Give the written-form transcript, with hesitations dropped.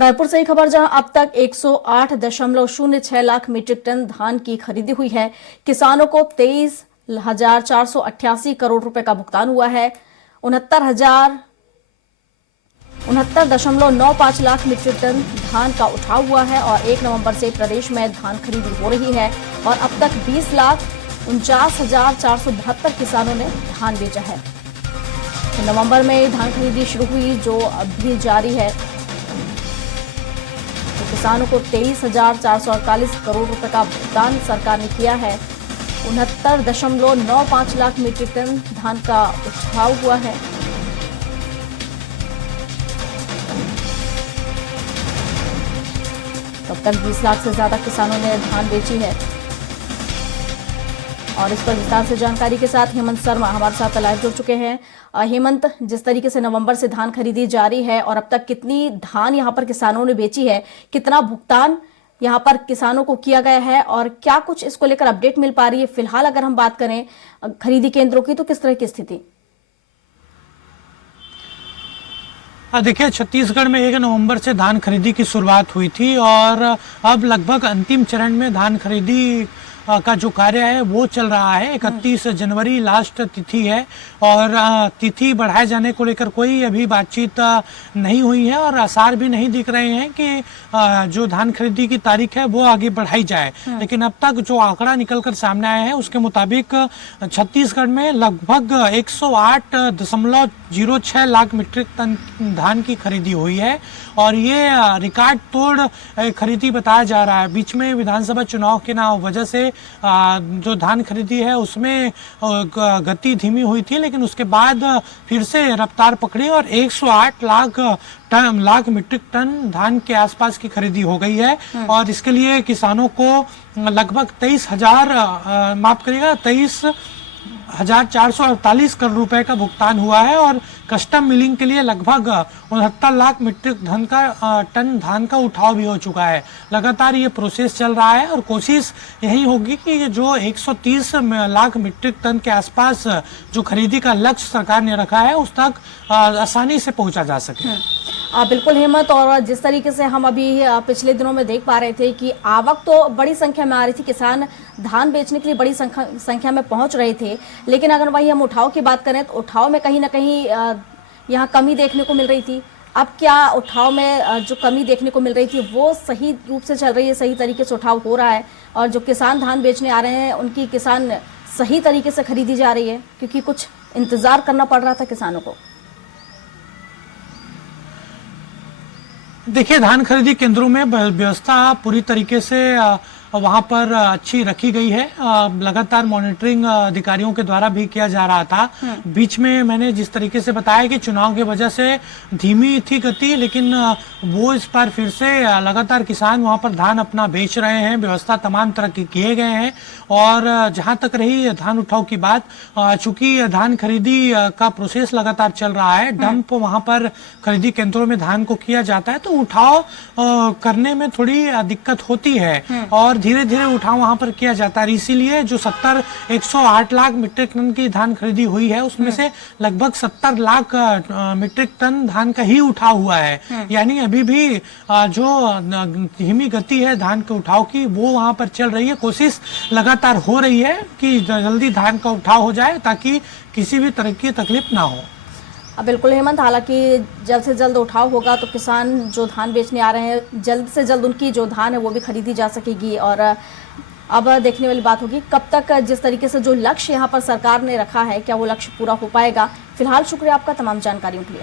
रायपुर से ही खबर, जहां अब तक 108.06 लाख मीट्रिक टन धान की खरीदी हुई है। किसानों को 23,488 करोड़ रुपए का भुगतान हुआ है। 69.95 लाख मीट्रिक टन धान का उठाव हुआ है और 1 नवंबर से प्रदेश में धान खरीदी हो रही है और अब तक 20,49,472 किसानों ने धान बेचा है। नवंबर में धान खरीदी शुरू हुई, जो अभी जारी है। तो किसानों को 23,448 करोड़ रुपए का भुगतान सरकार ने किया है। 69.95 लाख मीट्रिक टन धान का उठाव हुआ है। तब तक 20 लाख से ज्यादा किसानों ने धान बेची है। और इस पर विस्तार से जानकारी के साथ हेमंत शर्मा हमारे साथ लाइव जुड़ चुके हैं। हेमंत, जिस तरीके से नवंबर से धान खरीदी जारी है और अब तक कितनी धान यहां पर किसानों ने बेची है, कितना भुगतान यहां पर किसानों को किया गया है और क्या कुछ इसको लेकर अपडेट मिल पा रही है? फिलहाल अगर हम बात करें खरीदी केंद्रों की, तो किस तरह की स्थिति? देखिए, छत्तीसगढ़ में 1 नवंबर से धान खरीदी की शुरुआत हुई थी और अब लगभग अंतिम चरण में धान खरीदी का जो कार्य है वो चल रहा है। 31 जनवरी लास्ट तिथि है और तिथि बढ़ाए जाने को लेकर कोई अभी बातचीत नहीं हुई है और आसार भी नहीं दिख रहे हैं कि जो धान खरीदी की तारीख है वो आगे बढ़ाई जाए। लेकिन अब तक जो आंकड़ा निकलकर सामने आया है उसके मुताबिक छत्तीसगढ़ में लगभग 108.06 लाख मीट्रिक टन धान की खरीदी हुई है और ये रिकॉर्ड तोड़ खरीदी बताया जा रहा है। बीच में विधानसभा चुनाव के वजह से जो धान खरीदी है उसमें गति धीमी हुई थी, लेकिन उसके बाद फिर से रफ्तार पकड़ी और 108 लाख मीट्रिक टन धान के आसपास की खरीदी हो गई है। और इसके लिए किसानों को लगभग 23,448 करोड़ रुपए का भुगतान हुआ है और कस्टम मिलिंग के लिए लगभग 69 लाख मीट्रिक टन धान का उठाव भी हो चुका है। लगातार ये प्रोसेस चल रहा है और कोशिश यही होगी कि जो 130 लाख मीट्रिक टन के आसपास जो खरीदी का लक्ष्य सरकार ने रखा है उस तक आसानी से पहुंचा जा सके। बिल्कुल हेमंत, और जिस तरीके से हम अभी पिछले दिनों में देख पा रहे थे कि आवक तो बड़ी संख्या में आ रही थी, किसान धान बेचने के लिए बड़ी संख्या में पहुंच रहे थे, लेकिन अगर वही हम उठाव की बात करें तो उठाव में कहीं ना कहीं यहाँ कमी देखने को मिल रही थी। अब क्या उठाव में जो कमी देखने को मिल रही थी वो सही रूप से चल रही है, सही तरीके से उठाव हो रहा है और जो किसान धान बेचने आ रहे हैं उनकी किसान सही तरीके से खरीदी जा रही है? क्योंकि कुछ इंतजार करना पड़ रहा था किसानों को। देखिए, धान खरीदी केंद्रों में व्यवस्था पूरी तरीके से वहां पर अच्छी रखी गई है। लगातार मॉनिटरिंग अधिकारियों के द्वारा भी किया जा रहा था। बीच में मैंने जिस तरीके से बताया कि चुनाव की वजह से धीमी थी गति, लेकिन वो इस बार फिर से लगातार किसान वहां पर धान अपना बेच रहे हैं। व्यवस्था तमाम तरह की किए गए हैं और जहां तक रही धान उठाव की बात, चूंकि धान खरीदी का प्रोसेस लगातार चल रहा है, डंप वहां पर खरीदी केंद्रों में धान को किया जाता है, तो उठाव करने में थोड़ी दिक्कत होती है और धीरे धीरे उठाव वहां पर किया जाता है। इसीलिए जो 108 लाख मीट्रिक टन की धान खरीदी हुई है उसमें से लगभग 70 लाख मीट्रिक टन धान का ही उठाव हुआ है। यानी अभी भी जो धीमी गति है धान के उठाव की वो वहां पर चल रही है। कोशिश लगातार हो रही है कि जल्दी धान का उठाव हो जाए ताकि किसी भी तरह की तकलीफ ना हो। बिल्कुल हेमंत, हालांकि जल्द से जल्द उठाव होगा तो किसान जो धान बेचने आ रहे हैं जल्द से जल्द उनकी जो धान है वो भी खरीदी जा सकेगी। और अब देखने वाली बात होगी कब तक जिस तरीके से जो लक्ष्य यहाँ पर सरकार ने रखा है क्या वो लक्ष्य पूरा हो पाएगा। फिलहाल शुक्रिया आपका तमाम जानकारियों के लिए।